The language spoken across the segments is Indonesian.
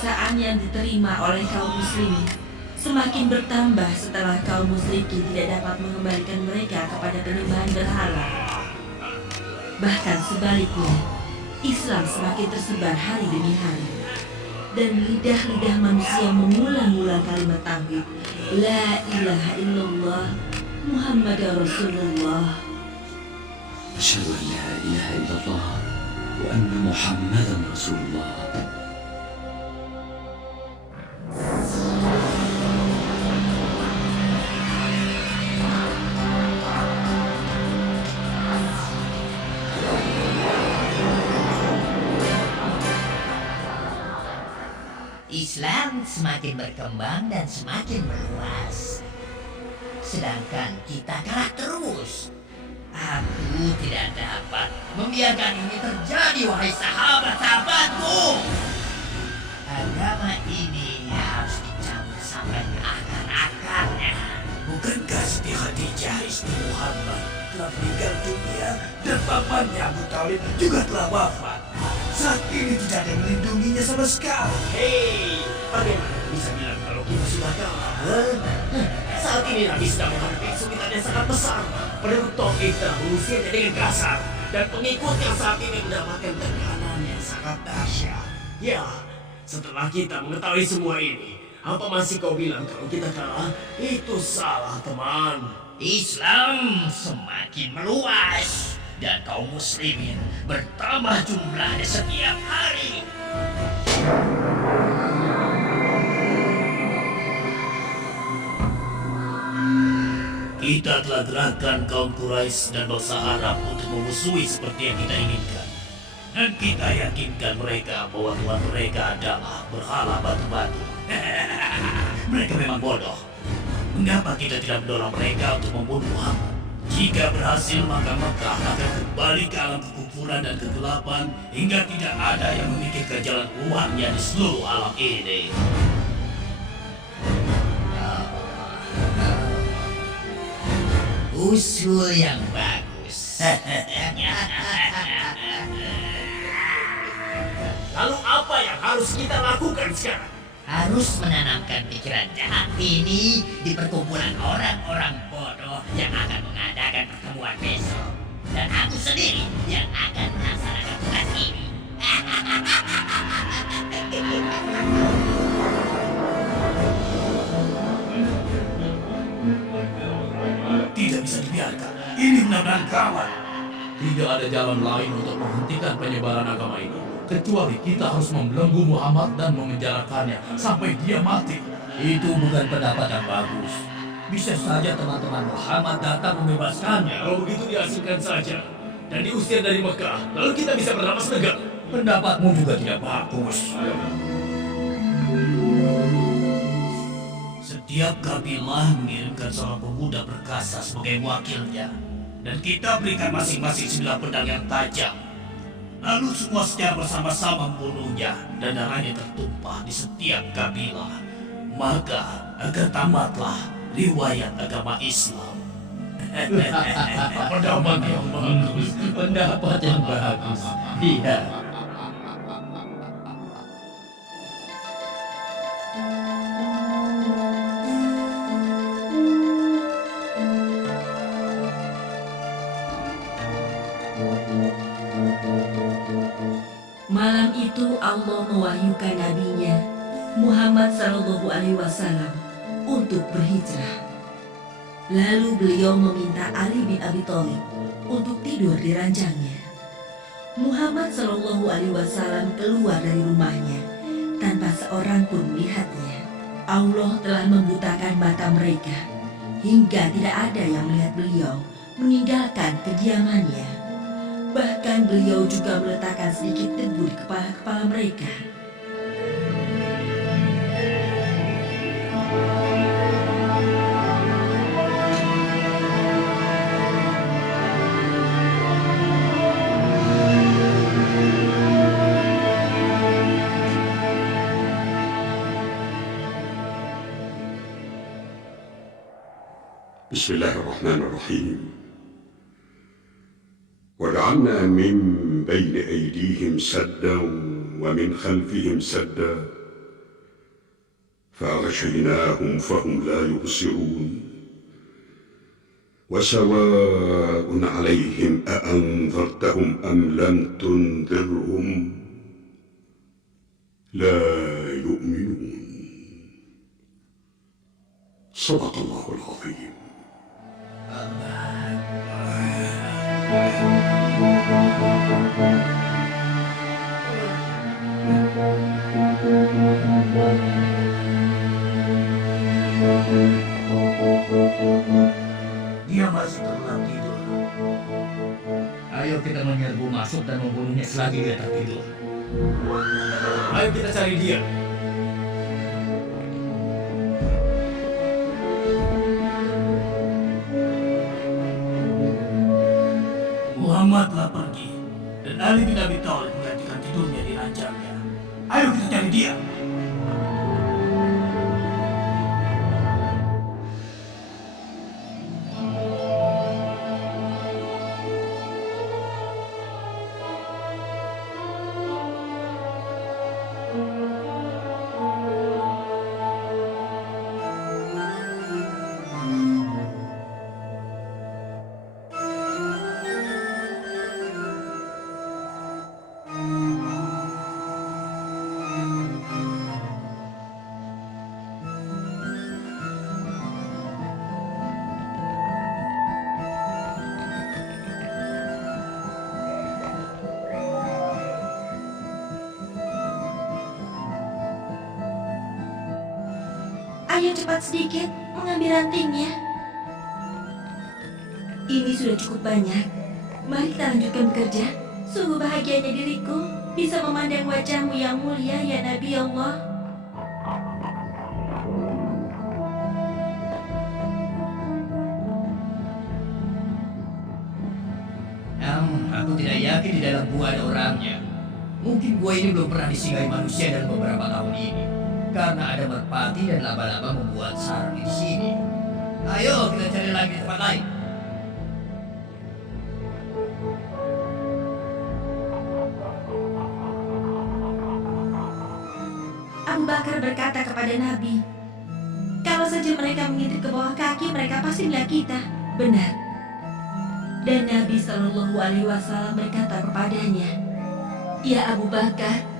siksaan yang diterima oleh kaum muslimin semakin bertambah setelah kaum musyrikin tidak dapat mengembalikan mereka kepada penyembahan berhala. Bahkan sebaliknya, Islam semakin tersebar hari demi hari. Dan lidah-lidah manusia mengulang-ulang kalimat tauhid, La ilaha illallah, Muhammad Rasulullah. Asyhadu an la ilaha illallah wa anna Muhammadan Rasulullah. Islam semakin berkembang dan semakin meluas. Sedangkan kita kalah terus. Aku tidak dapat membiarkan ini terjadi, wahai sahabat-sahabatku. Agama ini harus dicabut sampai ke akar-akarnya. Bukankah Siti Khadijah istri Muhammad telah meninggal dunia dan pamannya Abu Talib juga telah wafat? Saat ini tidak ada yang melindunginya sama sekali. Hei, bagaimana bisa bilang kalau kita sudah kalah? Saat ini Nabi sedang menghadapi kesulitan yang sangat besar. Penduduk Taif telah mengusirnya dengan kasar, dan pengikutnya saat ini mendapatkan tekanan yang sangat dahsyat. Ya, setelah kita mengetahui semua ini, apa masih kau bilang kalau kita kalah? Itu salah, teman. Islam semakin meluas dan kaum muslimin bertambah jumlahnya setiap hari. Kita telah gerakkan kaum Quraisy dan bangsa Arab untuk memusuhi seperti yang kita inginkan. Dan kita yakinkan mereka bahwa Tuhan mereka adalah berhala batu-batu. Mereka memang bodoh. Mengapa kita tidak mendorong mereka untuk membunuh Muhammad? Jika berhasil, maka Mekah akan kembali ke alam kekufuran dan kegelapan hingga tidak ada yang memikirkan jalan keluarnya di seluruh alam ini. Usul yang bagus. Lalu apa yang harus kita lakukan sekarang? Harus menanamkan pikiran jahat ini di perkumpulan orang-orang bodoh yang akan mengadakan pertemuan besok. Dan aku sendiri yang akan melaksanakan tugas ini. Tidak bisa dibiarkan. Ini benar-benar gawat. Tidak ada jalan lain untuk menghentikan penyebaran agama ini, kecuali kita harus membelenggu Muhammad dan memenjarakannya sampai dia mati. Itu bukan pendapat yang bagus. Bisa saja teman-teman Muhammad datang membebaskannya. Kalau begitu diasingkan saja dan diusir dari Mekah, lalu kita bisa bernapas lega. Pendapatmu juga tidak bagus. Setiap kabilah mengirimkan seorang pemuda perkasa sebagai wakilnya, dan kita berikan masing-masing 9 pedang yang tajam. Lalu semua secara bersama-sama membunuhnya, dan darahnya tertumpah di setiap kabilah. Maka akan tamatlah riwayat agama Islam. Pendapat yang bagus. Pendapat yang bagus. Iya. Malam itu Allah mewahyukan nabinya Muhammad SAW untuk berhijrah. Lalu beliau meminta Ali bin Abi Thalib untuk tidur di ranjangnya. Muhammad SAW keluar dari rumahnya tanpa seorang pun melihatnya. Allah telah membutakan mata mereka hingga tidak ada yang melihat beliau meninggalkan kediamannya. Bahkan beliau juga meletakkan sedikit debu di kepala-kepala mereka. Bismillahirrahmanirrahim. وجعلنا من بين أيديهم سدا ومن خلفهم سدا فأغشيناهم فهم لا يبصرون وسواء عليهم أأنذرتهم أم لم تنذرهم لا يؤمنون. صدق الله العظيم. Dia masih terlelap tidur. Ayo kita menyerbu masuk dan membunuhnya selagi dia tertidur. Ayo kita cari dia. Muhammad telah pergi dan Ali bin Abi Thalib menggantikan tidurnya di ranjangnya. Ayo kita cari dia. Ayo cepat sedikit mengambil rantingnya. Ini sudah cukup banyak. Mari kita lanjutkan bekerja. Sungguh bahagianya diriku bisa memandang wajahmu yang mulia ya Nabi Allah. Aku tidak yakin di dalam gua ada orangnya. Mungkin gua ini belum pernah disinggahi manusia dalam beberapa tahun ini. Karena ada merpati dan laba-laba membuat sarang di sini. Ayo kita cari lagi di tempat lain. Abu Bakar berkata kepada Nabi, kalau saja mereka mengintip ke bawah kaki, mereka pasti melihat kita. Benar. Dan Nabi Shallallahu Alaihi Wasallam berkata kepadanya, ya Abu Bakar,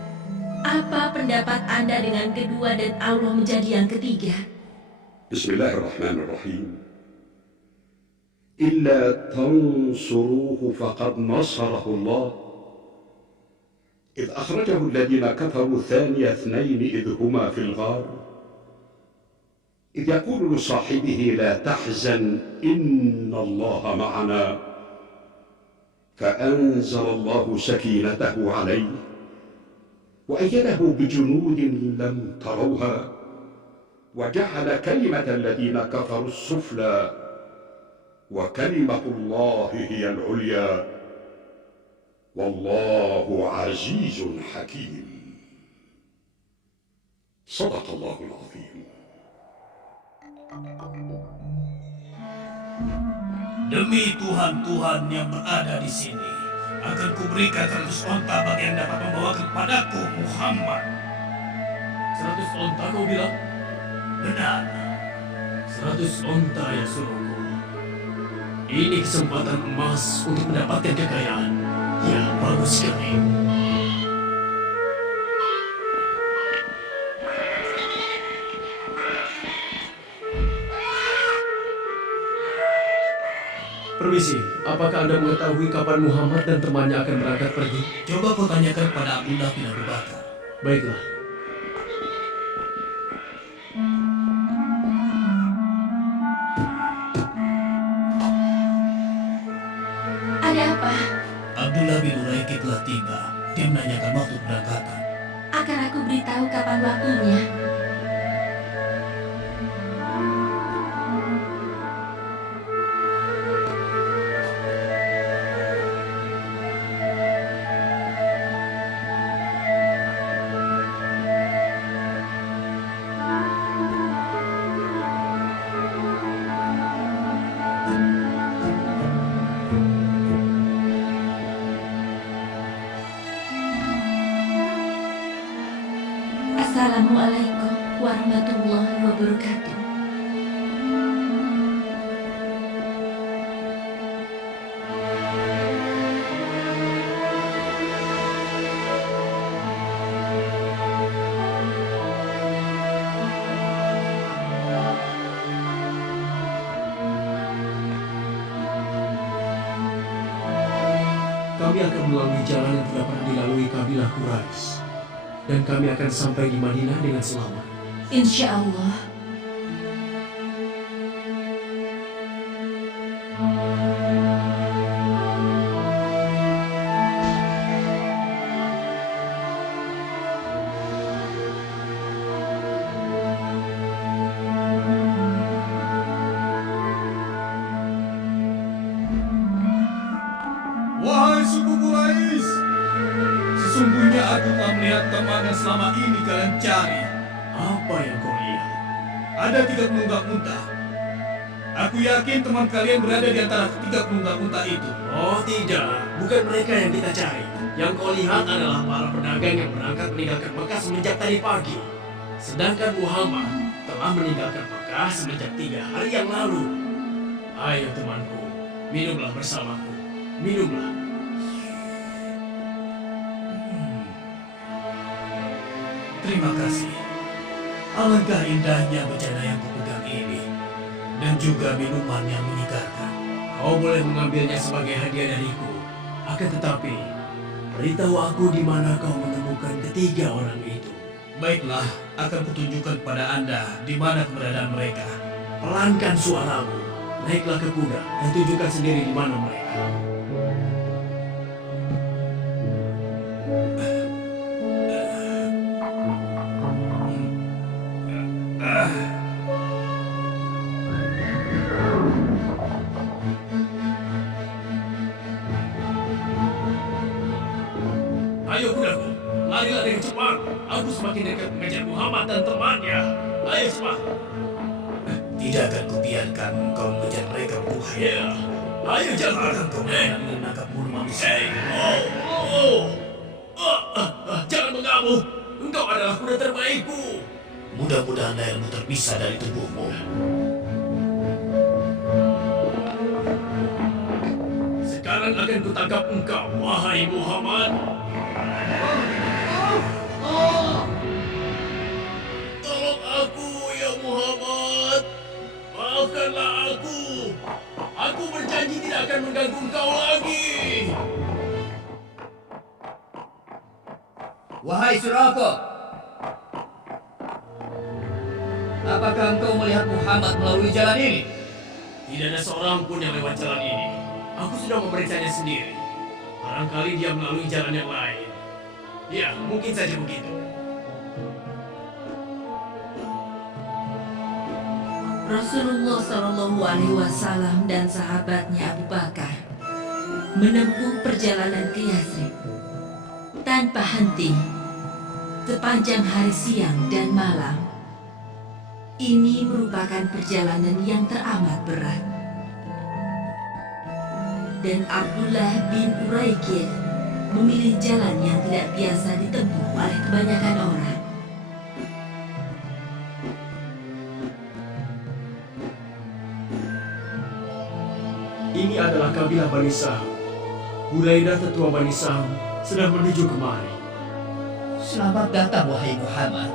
apa pendapat Anda dengan kedua dan Allah menjadi yang ketiga? Bismillahirrahmanirrahim. إلا تنصروه فقد نصره الله إذ أخرجه الذين كفروا ثاني اثنين إذ هما في الغار إذ يقول لصاحبه لا تحزن إن الله معنا فأنزل الله سكينته عليه وأيده بجنود لم تروها وجعل كلمة الذين كفروا السفلى وكلمة الله هي العليا والله عزيز حكيم. صدق الله العظيم. Demi Tuhan-Tuhan yang berada di sini, akan kuberikan 100 onta bagi yang dapat membawa kepadaku Muhammad. 100 onta kau bilang? Benar. 100 onta ya suruhku. Ini kesempatan emas untuk mendapatkan kekayaan. Ya, bagus sekali. Permisi, apakah Anda mengetahui kapan Muhammad dan temannya akan berangkat pergi? Coba kau tanyakan kepada Abdullah bin Abu Bakar. Baiklah. Ada apa? Abdullah bin Uraiki telah tiba. Dia menanyakan waktu keberangkatan. Akan aku beritahu kapan waktunya. Assalamualaikum. warahmatullahi wabarakatuh. Kami akan melalui jalan yang tidak pernah dilalui kabilah Quraisy. Dan kami akan sampai di Madinah dengan selamat. Insya Allah. Wahai suku Quraisy, sesungguhnya aku telah melihat teman yang selama ini kalian cari. Apa yang kau lihat? Ada 3 penunggak unta. Aku yakin teman kalian berada di antara 3 penunggak unta itu. Oh tidak, bukan mereka yang kita cari. Yang kau lihat adalah para pedagang yang berangkat meninggalkan Mekah semenjak tadi pagi. Sedangkan Muhammad telah meninggalkan Mekah semenjak 3 hari yang lalu. Ayo temanku, minumlah bersamaku. Minumlah. Terima kasih. Alangkah indahnya bejana yang kupegang ini. Dan juga minuman yang menyegarkan. Kau boleh mengambilnya sebagai hadiah dariku. Akan tetapi, beritahu aku di mana kau menemukan ketiga orang itu. Baiklah, akan kutunjukkan kepada Anda di mana keberadaan mereka. Pelankan suaramu. Naiklah ke kuda dan tunjukkan sendiri di mana mereka. Ayo kudaku, larilah dengan cepat. Aku semakin dekat mengejar Muhammad dan temannya. Ayo cepat. Tidak akan kubiarkan kau mengejar mereka buaya. Ayo jangan. Akan kau menangkap bulu manusia. Jangan mengamuk. Engkau adalah kuda terbaikku. Mudah-mudahan lehermu terpisah dari tubuhmu. Sekarang akan kutangkap engkau, wahai Muhammad. Tolong aku, ya Muhammad. Maafkanlah aku. Aku berjanji tidak akan mengganggu engkau lagi. Wahai Suraka, apakah engkau melihat Muhammad melalui jalan ini? Tidak ada seorang pun yang lewat jalan ini. Aku sudah memeriksanya sendiri. Barangkali dia melalui jalan yang lain. Ya, mungkin saja begitu. Rasulullah Shallallahu Alaihi Wasallam dan sahabatnya Abu Bakar menempuh perjalanan ke Yathrib tanpa henti sepanjang hari siang dan malam. Ini merupakan perjalanan yang teramat berat. Dan Abdullah bin Uraikid memilih jalan yang tidak biasa ditempuh oleh kebanyakan orang. Ini adalah kabilah Bani Sa'd. Buraidah tetua Bani Sa'd sedang menuju kemari. Selamat datang, wahai Muhammad.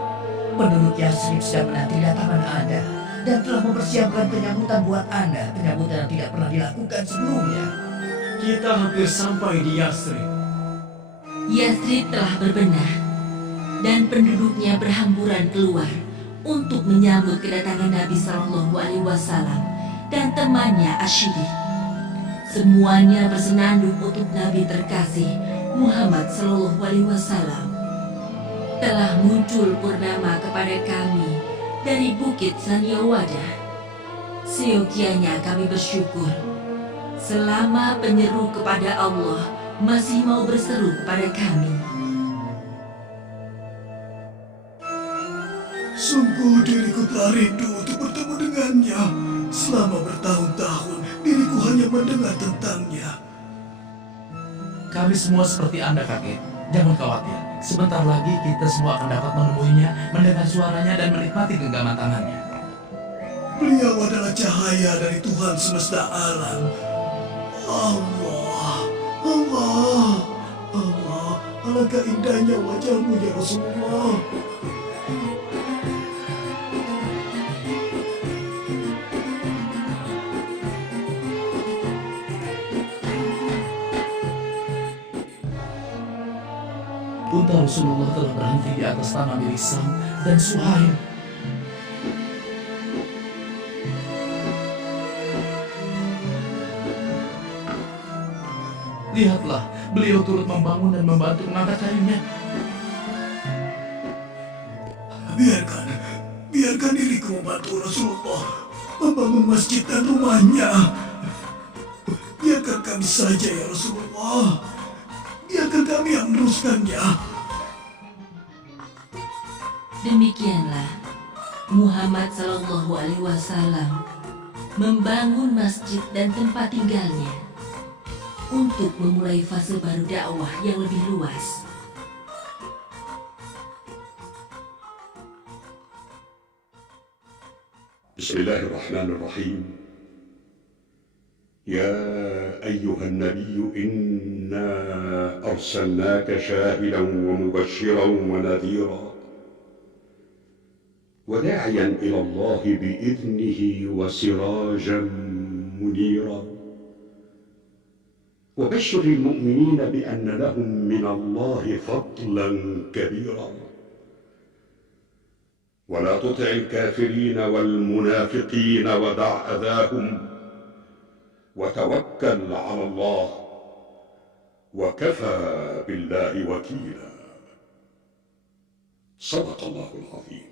Penduduk Yathrib sedang menanti kedatangan Anda dan telah mempersiapkan penyambutan buat Anda, penyambutan yang tidak pernah dilakukan sebelumnya. Kita hampir sampai di Yathrib. Yathrib telah berbenah dan penduduknya berhamburan keluar untuk menyambut kedatangan Nabi Shallallahu Alaihi Wasallam dan temannya Ashidik. Semuanya bersenandung untuk Nabi terkasih Muhammad Shallallahu Alaihi Wasallam. Telah muncul purnama kepada kami dari Bukit Sanyawadah. Seyogianya kami bersyukur selama penyeru kepada Allah masih mau berseru kepada kami. Sungguh diriku telah rindu untuk bertemu dengannya. Selama bertahun-tahun diriku hanya mendengar tentangnya. Kami semua seperti Anda, kakek. Jangan khawatir, sebentar lagi kita semua akan dapat menemuinya, mendengar suaranya dan menikmati genggaman tangannya. Beliau adalah cahaya dari Tuhan semesta alam. Allah, Allah, Allah, alangkah indahnya wajahmu ya Rasulullah. Unta Rasulullah telah berhenti di atas tanah milik Sam dan Suhaib. Lihatlah, beliau turut membangun dan membantu mengangkat kayunya. Biarkan diriku membantu Rasulullah membangun masjid dan rumahnya. Biarkan kami saja ya Rasulullah. Biarkan kami yang meneruskannya. Demikianlah Muhammad Sallallahu Alaihi Wasallam membangun masjid dan tempat tinggalnya untuk memulai fase baru dakwah yang lebih luas. Bismillahirrahmanirrahim. Ya ayyuhan nabiyyu inna arsalnaka syahidan wa mubashiran wa nadhira wa da'iyan ila Allah bi'idnihi wa sirajan munira. وبشر المؤمنين بأن لهم من الله فضلا كبيرا ولا تطع الكافرين والمنافقين ودع أذاهم وتوكل على الله وكفى بالله وكيلا. صدق الله العظيم.